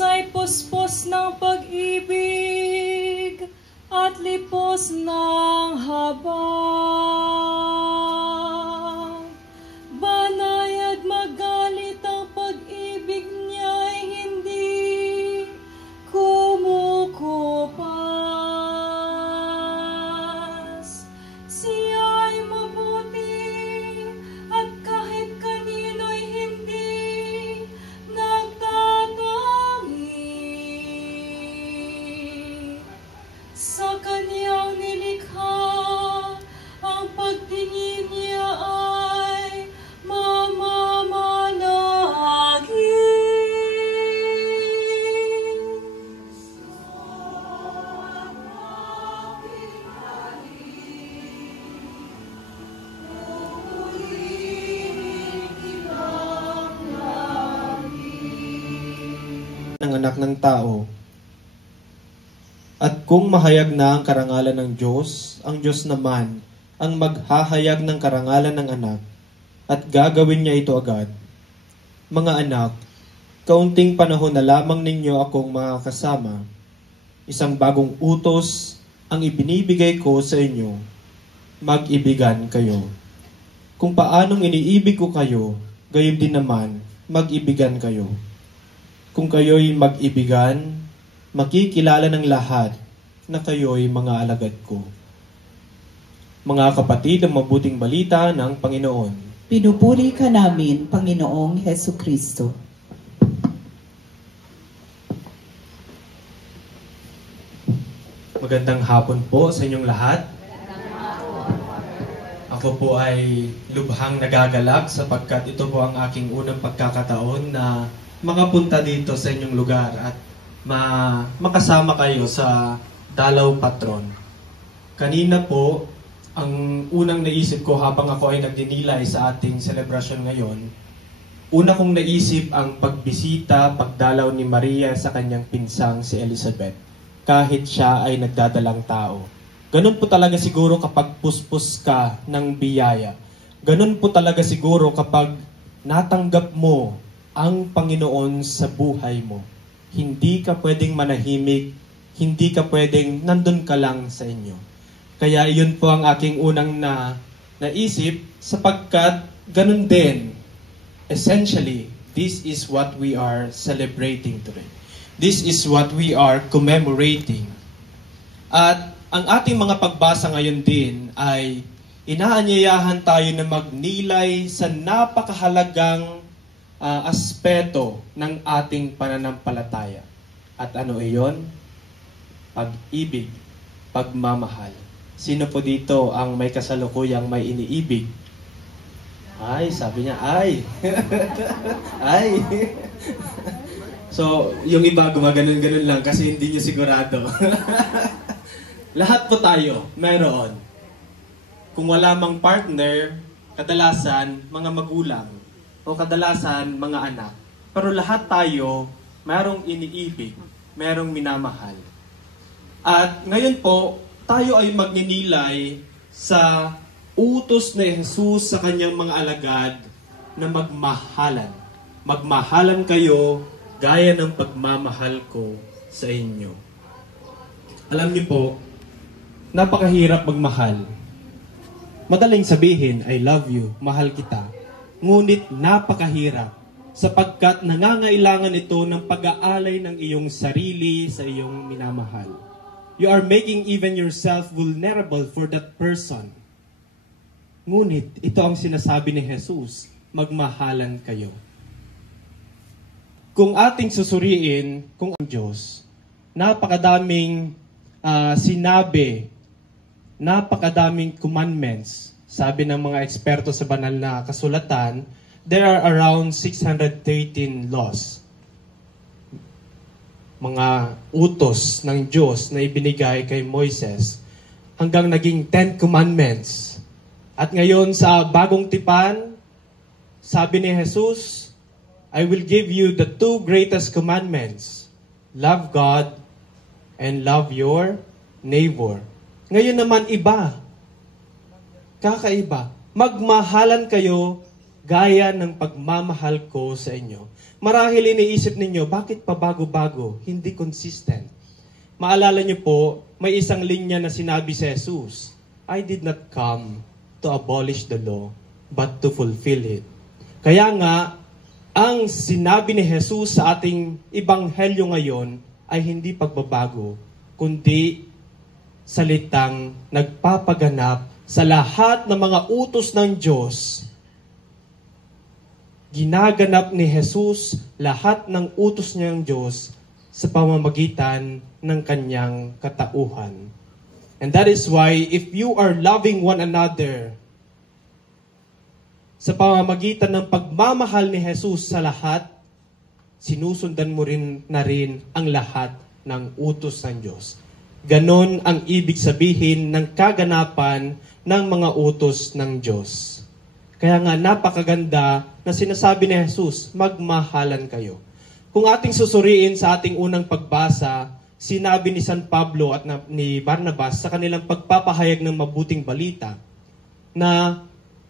ay puspos ng pag-ibig at lipos ng habag. Banayad magalit ang pag-ibig niya'y hindi kumukupas. Siya'y mabuti at kahit kanino'y hindi nagtatangi. Sa kanyang nilikha, ang pagtingin niya ay mamamalagi. Ng anak ng tao. At kung mahayag na ang karangalan ng Diyos, ang Diyos naman ang maghahayag ng karangalan ng anak at gagawin niya ito agad. Mga anak, kaunting panahon na lamang ninyo akong makakasama. Isang bagong utos ang ibinibigay ko sa inyo. Mag-ibigan kayo. Kung paanong iniibig ko kayo, gayon din naman, mag-ibigan kayo. Kung kayo'y mag-ibigan, makikilala ng lahat na kayo'y mga alagad ko. Mga kapatid, ang mabuting balita ng Panginoon. Pinupuri ka namin, Panginoong Hesukristo. Magandang hapon po sa inyong lahat. Ako po ay lubhang nagagalak sapagkat ito po ang aking unang pagkakataon na makapunta dito sa inyong lugar at makasama kayo sa Dalaw Patron. Kanina po, ang unang naisip ko habang ako ay nagdinilay sa ating selebrasyon ngayon, una kong naisip ang pagbisita, pagdalaw ni Maria sa kanyang pinsang si Elizabeth, kahit siya ay nagdadalang tao. Ganun po talaga siguro kapag puspos ka ng biyaya. Ganun po talaga siguro kapag natanggap mo ang Panginoon sa buhay mo. Hindi ka pwedeng manahimik, hindi ka pwedeng nandun ka lang sa inyo. Kaya iyon po ang aking unang naisip sapagkat ganun din. Essentially, this is what we are celebrating today. This is what we are commemorating. At ang ating mga pagbasa ngayon din ay inaanyayahan tayo na magnilay sa napakahalagang aspeto ng ating pananampalataya. At ano iyon? Pag-ibig, pagmamahal. Sino po dito ang may kasalukuyang may iniibig? Ay, sabi niya, ay. Ay. So, yung iba gumaganon-ganon lang kasi hindi niyo sigurado. Lahat po tayo, meron. Kung wala mang partner, kadalasan mga magulang o kadalasan mga anak. Pero lahat tayo, mayroong iniibig, mayroong minamahal. At ngayon po, tayo ay magninilay sa utos ni Jesus sa kanyang mga alagad na magmahalan. Magmahalan kayo gaya ng pagmamahal ko sa inyo. Alam niyo po, napakahirap magmahal. Madaling sabihin, I love you, mahal kita. Ngunit napakahirap sapagkat nangangailangan ito ng pag-aalay ng iyong sarili sa iyong minamahal. You are making even yourself vulnerable for that person. Ngunit ito ang sinasabi ni Jesus, magmahalan kayo. Kung ating susuriin kung ang Diyos, napakadaming sinabi, napakadaming commandments. Sabi ng mga eksperto sa banal na kasulatan, there are around 613 laws. Mga utos ng Diyos na ibinigay kay Moises hanggang naging 10 commandments. At ngayon sa bagong tipan, sabi ni Jesus, I will give you the two greatest commandments. Love God and love your neighbor. Ngayon naman iba. Kakaiba. Magmahalan kayo gaya ng pagmamahal ko sa inyo. Marahil iniisip ninyo, bakit pa bago-bago? Hindi consistent. Maalala niyo po, may isang linya na sinabi si Jesus, I did not come to abolish the law, but to fulfill it. Kaya nga, ang sinabi ni Jesus sa ating ebanghelyo ngayon ay hindi pagbabago, kundi salitang nagpapaganap sa lahat ng mga utos ng Diyos. Ginaganap ni Jesus lahat ng utos niyang Diyos sa pamamagitan ng kanyang katauhan. And that is why if you are loving one another sa pamamagitan ng pagmamahal ni Jesus sa lahat, sinusundan mo rin na rin ang lahat ng utos ng Diyos. Ganon ang ibig sabihin ng kaganapan ng mga utos ng Diyos. Kaya nga napakaganda na sinasabi ni Jesus, magmahalan kayo. Kung ating susuriin sa ating unang pagbasa, sinabi ni San Pablo at ni Barnabas sa kanilang pagpapahayag ng mabuting balita na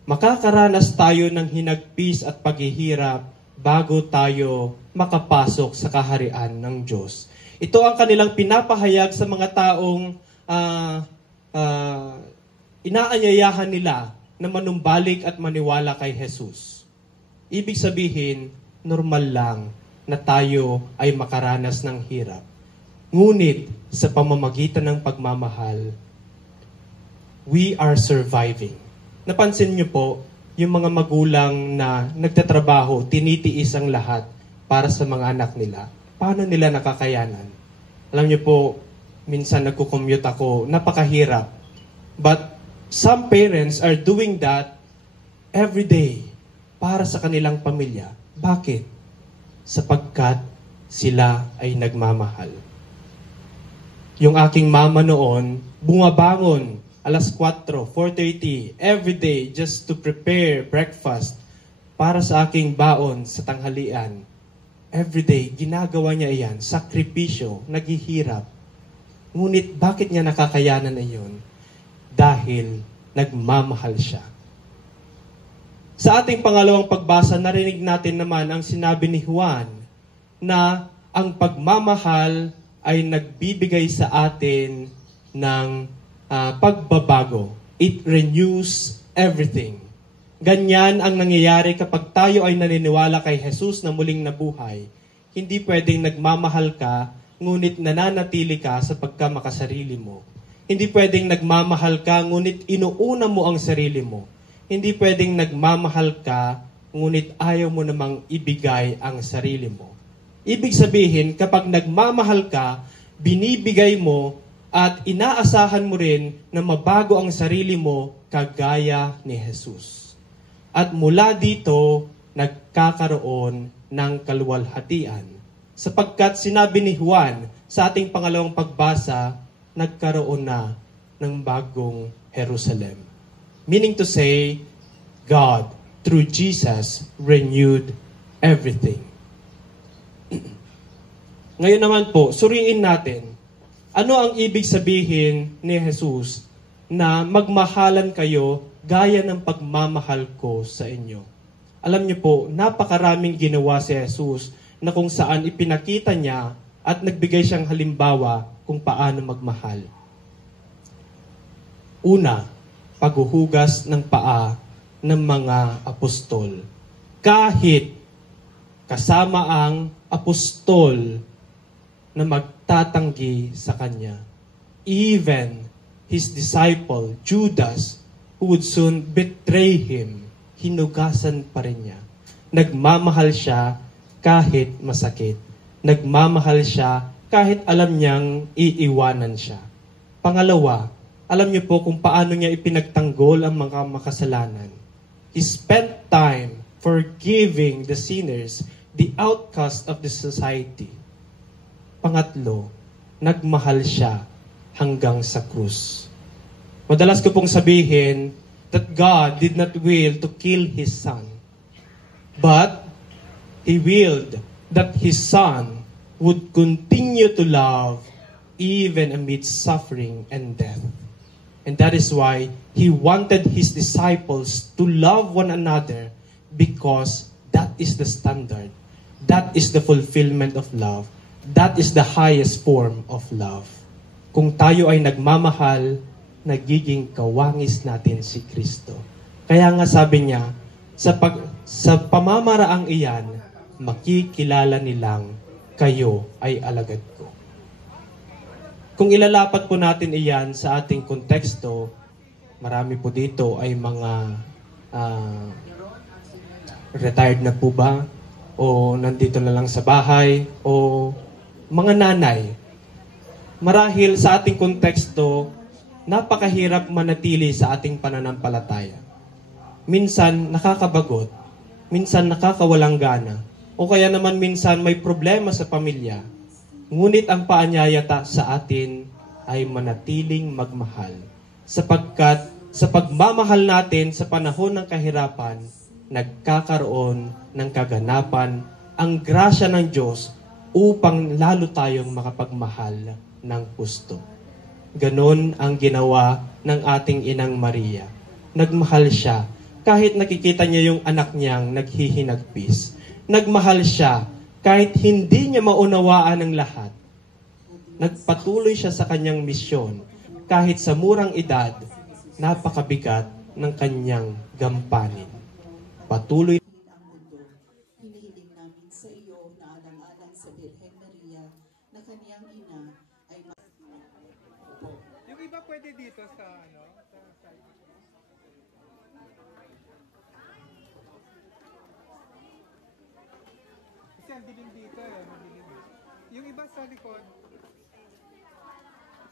makakaranas tayo ng hinagpis at paghihirap bago tayo makapasok sa kaharian ng Diyos. Ito ang kanilang pinapahayag sa mga taong inaanyayahan nila na manumbalik at maniwala kay Jesus. Ibig sabihin, normal lang na tayo ay makaranas ng hirap. Ngunit sa pamamagitan ng pagmamahal, we are surviving. Napansin niyo po, yung mga magulang na nagtatrabaho, tinitiis ang lahat para sa mga anak nila. Paano nila nakakayanan? Alam niyo po, minsan nagko-commute ako, napakahirap. But some parents are doing that every day para sa kanilang pamilya. Bakit? Sapagkat sila ay nagmamahal. Yung aking mama noon, bumabangon alas 4, 4:30 every day just to prepare breakfast para sa aking baon sa tanghalian. Every day, ginagawa niya iyan, sakripisyo, naghihirap. Ngunit bakit niya nakakayanan na yun? Dahil nagmamahal siya. Sa ating pangalawang pagbasa, narinig natin naman ang sinabi ni Juan na ang pagmamahal ay nagbibigay sa atin ng pagbabago. It renews everything. Ganyan ang nangyayari kapag tayo ay naniniwala kay Jesus na muling nabuhay. Hindi pwedeng nagmamahal ka, ngunit nananatili ka sa pagkamakasarili mo. Hindi pwedeng nagmamahal ka, ngunit inuuna mo ang sarili mo. Hindi pwedeng nagmamahal ka, ngunit ayaw mo namang ibigay ang sarili mo. Ibig sabihin, kapag nagmamahal ka, binibigay mo at inaasahan mo rin na mabago ang sarili mo kagaya ni Jesus. At mula dito, nagkakaroon ng kaluwalhatian. Sapagkat sinabi ni Juan sa ating pangalawang pagbasa, nagkaroon na ng bagong Jerusalem. Meaning to say, God, through Jesus, renewed everything. Ngayon naman po, suriin natin, ano ang ibig sabihin ni Jesus na magmahalan kayo gaya ng pagmamahal ko sa inyo? Alam niyo po, napakaraming ginawa si Jesus na kung saan ipinakita niya at nagbigay siyang halimbawa kung paano magmahal. Una, paghuhugas ng paa ng mga apostol. Kahit kasama ang apostol na magtatanggi sa kanya. Even his disciple, Judas, who would soon betray him, hinugasan pa rin niya. Nagmamahal siya kahit masakit. Nagmamahal siya kahit alam niyang iiwanan siya. Pangalawa, alam niyo po kung paano niya ipinagtanggol ang mga makasalanan. He spent time forgiving the sinners, the outcast of the society. Pangatlo, nagmahal siya hanggang sa krus. Madalas ko pong sabihin that God did not will to kill His Son, but He willed that His Son would continue to love even amidst suffering and death. And that is why He wanted His disciples to love one another because that is the standard. That is the fulfillment of love. That is the highest form of love. Kung tayo ay nagmamahal, nagiging kawangis natin si Kristo. Kaya nga sabi niya, sa pamamaraang iyan, makikilala nilang kayo ay alagad ko. Kung ilalapat po natin iyan sa ating konteksto, marami po dito ay mga retired na po ba? O nandito na lang sa bahay? O mga nanay? Marahil sa ating konteksto, napakahirap manatili sa ating pananampalataya. Minsan nakakabagot, minsan nakakawalang gana, o kaya naman minsan may problema sa pamilya. Ngunit ang paanyaya sa atin ay manatiling magmahal. Sapagkat sa pagmamahal natin sa panahon ng kahirapan, nagkakaroon ng kaganapan ang grasya ng Diyos upang lalo tayong makapagmahal ng husto. Ganon ang ginawa ng ating Inang Maria. Nagmahal siya kahit nakikita niya yung anak niyang naghihinagpis. Nagmahal siya kahit hindi niya maunawaan ang lahat. Nagpatuloy siya sa kanyang misyon kahit sa murang edad, napakabigat ng kanyang gampanin. Patuloy ang mundo, hinihiling namin sa iyo na alang-alang sa Birhen Maria na kaniyang ina ay Yung iba pwede dito sa sa kasi ang dilim dito madilim. Yung iba sa likod.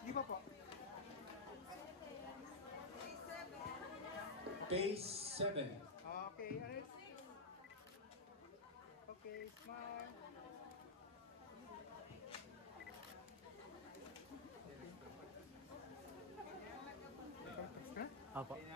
Di ba po? Phase 7. Okay, okay, smile. Opo.